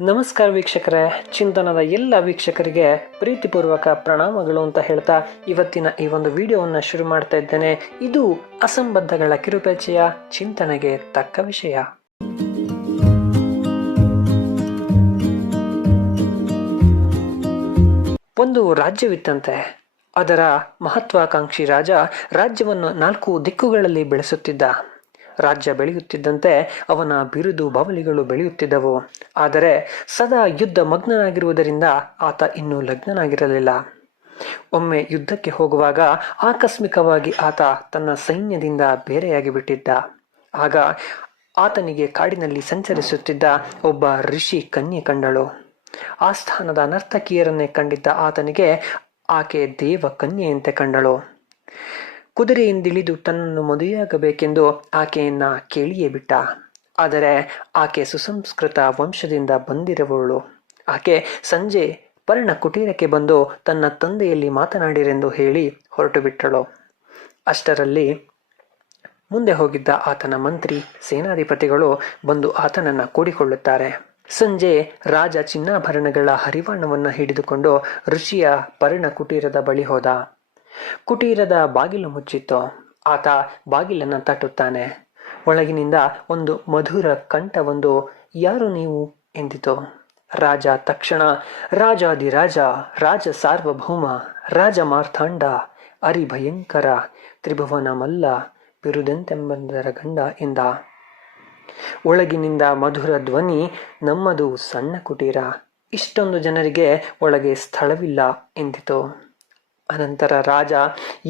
ನಮಸ್ಕಾರ ವೀಕ್ಷಕರೇ, ಚಿಂತನದ ಎಲ್ಲ ವೀಕ್ಷಕರಿಗೆ ಪ್ರೀತಿಪೂರ್ವಕ ಪ್ರಣಾಮಗಳು ಅಂತ ಹೇಳ್ತಾ ಇವತ್ತಿನ ಈ ಒಂದು ವಿಡಿಯೋವನ್ನು ಶುರು ಮಾಡ್ತಾ ಇದ್ದೇನೆ. ಇದು ಅಸಂಬದ್ಧಗಳ ಕಿರುಪರಿಚಯ, ಚಿಂತನೆಗೆ ತಕ್ಕ ವಿಷಯ. ಒಂದು ರಾಜ್ಯವಿತ್ತಂತೆ. ಅದರ ಮಹತ್ವಾಕಾಂಕ್ಷಿ ರಾಜ ರಾಜ್ಯವನ್ನು 4 ದಿಕ್ಕುಗಳಲ್ಲಿ ಬೆಳೆಸುತ್ತಿದ್ದ. ರಾಜ್ಯ ಬೆಳೆಯುತ್ತಿದ್ದಂತೆ ಅವನ ಬಿರುದು ಬಾವಲಿಗಳು ಬೆಳೆಯುತ್ತಿದ್ದವು. ಆದರೆ ಸದಾ ಯುದ್ಧ ಮಗ್ನನಾಗಿರುವುದರಿಂದ ಆತ ಇನ್ನೂ ಲಗ್ನನಾಗಿರಲಿಲ್ಲ. ಒಮ್ಮೆ ಯುದ್ಧಕ್ಕೆ ಹೋಗುವಾಗ ಆಕಸ್ಮಿಕವಾಗಿ ಆತ ತನ್ನ ಸೈನ್ಯದಿಂದ ಬೇರೆಯಾಗಿ ಬಿಟ್ಟಿದ್ದ. ಆಗ ಆತನಿಗೆ ಕಾಡಿನಲ್ಲಿ ಸಂಚರಿಸುತ್ತಿದ್ದ ಒಬ್ಬ ಋಷಿ ಕನ್ಯೆ ಕಂಡಳು. ಆಸ್ಥಾನದ ನರ್ತಕಿಯರನ್ನೇ ಕಂಡಿದ್ದ ಆತನಿಗೆ ಆಕೆ ದೇವ ಕನ್ಯೆಯಂತೆ ಕಂಡಳು. ಕುದುರೆಯಿಂದಿಳಿದು ತನ್ನನ್ನು ಮದುವೆಯಾಗಬೇಕೆಂದು ಆಕೆಯನ್ನ ಕೇಳಿಯೇ ಬಿಟ್ಟ. ಆದರೆ ಆಕೆ ಸುಸಂಸ್ಕೃತ ವಂಶದಿಂದ ಬಂದಿರುವವಳು. ಆಕೆ ಸಂಜೆ ಪರ್ಣ ಕುಟೀರಕ್ಕೆ ಬಂದು ತನ್ನ ತಂದೆಯಲ್ಲಿ ಮಾತನಾಡಿರೆಂದು ಹೇಳಿ ಹೊರಟು ಬಿಟ್ಟಳು. ಅಷ್ಟರಲ್ಲಿ ಮುಂದೆ ಹೋಗಿದ್ದ ಆತನ ಮಂತ್ರಿ ಸೇನಾಧಿಪತಿಗಳು ಬಂದು ಆತನನ್ನ ಕೂಡಿಕೊಳ್ಳುತ್ತಾರೆ. ಸಂಜೆ ರಾಜ ಚಿನ್ನಾಭರಣಗಳ ಹರಿವಾಣವನ್ನು ಹಿಡಿದುಕೊಂಡು ಋಷಿಯ ಪರ್ಣ ಕುಟೀರದ ಬಳಿ ಹೋದ. ಕುಟೀರದ ಬಾಗಿಲು ಮುಚ್ಚಿತ್ತು. ಆತ ಬಾಗಿಲನ್ನು ತಟ್ಟುತ್ತಾನೆ. ಒಳಗಿನಿಂದ ಒಂದು ಮಧುರ ಕಂಠವೊಂದು "ಯಾರು ನೀವು?" ಎಂದಿತು. ರಾಜ ತಕ್ಷಣ "ರಾಜಾದಿರಾಜ, ರಾಜ ಸಾರ್ವಭೌಮ, ರಾಜ ಮಾರ್ಥಾಂಡ, ಅರಿಭಯಂಕರ, ತ್ರಿಭುವನ ಮಲ್ಲ, ಬಿರುದೆಂತೆಂಬಂದರ ಗಂಡ" ಎಂದ. ಒಳಗಿನಿಂದ ಮಧುರ ಧ್ವನಿ "ನಮ್ಮದು ಸಣ್ಣ ಕುಟೀರ, ಇಷ್ಟೊಂದು ಜನರಿಗೆ ಒಳಗೆ ಸ್ಥಳವಿಲ್ಲ" ಎಂದಿತು. ಅನಂತರ ರಾಜ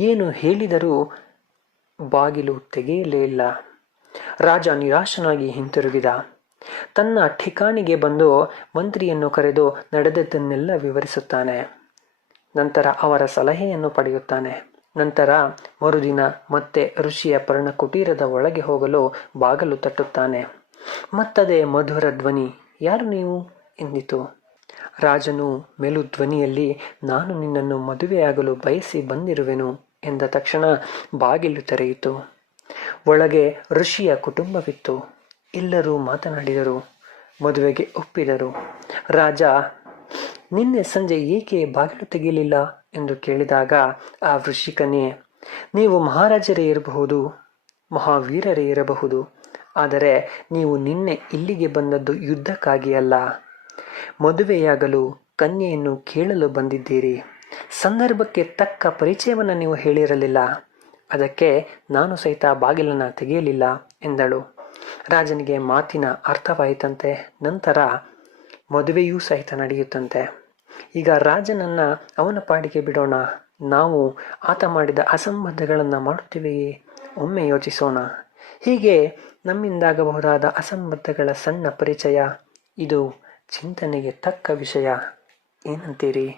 ಏನು ಹೇಳಿದರೂ ಬಾಗಿಲು ತೆಗೆಯಲೇ ಇಲ್ಲ. ರಾಜ ನಿರಾಶನಾಗಿ ಹಿಂತಿರುಗಿದ. ತನ್ನ ಠಿಕಾಣಿಗೆ ಬಂದು ಮಂತ್ರಿಯನ್ನು ಕರೆದು ನಡೆದದ್ದನ್ನೆಲ್ಲ ವಿವರಿಸುತ್ತಾನೆ. ನಂತರ ಅವರ ಸಲಹೆಯನ್ನು ಪಡೆಯುತ್ತಾನೆ. ನಂತರ ಮರುದಿನ ಮತ್ತೆ ಋಷಿಯ ಪರ್ಣ ಕುಟೀರದ ಒಳಗೆ ಹೋಗಲು ಬಾಗಲು ತಟ್ಟುತ್ತಾನೆ. ಮತ್ತದೇ ಮಧುರ ಧ್ವನಿ "ಯಾರು ನೀವು?" ಎಂದಿತು. ರಾಜನು ಮೆಲು ಧ್ವನಿಯಲ್ಲಿ "ನಾನು ನಿನ್ನನ್ನು ಮದುವೆಯಾಗಲು ಬಯಸಿ ಬಂದಿರುವೆನು" ಎಂದ ತಕ್ಷಣ ಬಾಗಿಲು ತೆರೆಯಿತು. ಒಳಗೆ ಋಷಿಯ ಕುಟುಂಬವಿತ್ತು. ಎಲ್ಲರೂ ಮಾತನಾಡಿದರು, ಮದುವೆಗೆ ಒಪ್ಪಿದರು. ರಾಜ "ನಿನ್ನೆ ಸಂಜೆ ಏಕೆ ಬಾಗಿಲು ತೆಗೆಯಲಿಲ್ಲ?" ಎಂದು ಕೇಳಿದಾಗ ಆ ಋಷಿಕನ್ಯೆ "ನೀವು ಮಹಾರಾಜರೇ ಇರಬಹುದು, ಮಹಾವೀರರೇ ಇರಬಹುದು, ಆದರೆ ನೀವು ನಿನ್ನೆ ಇಲ್ಲಿಗೆ ಬಂದದ್ದು ಯುದ್ಧಕ್ಕಾಗಿ ಅಲ್ಲ, ಮದುವೆಯಾಗಲು ಕನ್ಯೆಯನ್ನು ಕೇಳಲು ಬಂದಿದ್ದೀರಿ. ಸಂದರ್ಭಕ್ಕೆ ತಕ್ಕ ಪರಿಚಯವನ್ನು ನೀವು ಹೇಳಿರಲಿಲ್ಲ. ಅದಕ್ಕೆ ನಾನು ಸಹಿತ ಬಾಗಿಲನ್ನು ತೆಗೆಯಲಿಲ್ಲ" ಎಂದಳು. ರಾಜನಿಗೆ ಮಾತಿನ ಅರ್ಥವಾಯಿತಂತೆ. ನಂತರ ಮದುವೆಯೂ ಸಹಿತ ನಡೆಯುತ್ತಂತೆ. ಈಗ ರಾಜನನ್ನ ಅವನ ಪಾಡಿಗೆ ಬಿಡೋಣ. ನಾವು ಆತ ಮಾಡಿದ ಅಸಂಬದ್ಧಗಳನ್ನು ಮಾಡುತ್ತೇವೆಯೇ? ಒಮ್ಮೆ ಯೋಚಿಸೋಣ. ಹೀಗೆ ನಮ್ಮಿಂದಾಗಬಹುದಾದ ಅಸಂಬದ್ಧಗಳ ಸಣ್ಣ ಪರಿಚಯ. ಇದು ಚಿಂತನೆಗೆ ತಕ್ಕ ವಿಷಯ. ಏನಂತೀರಿ?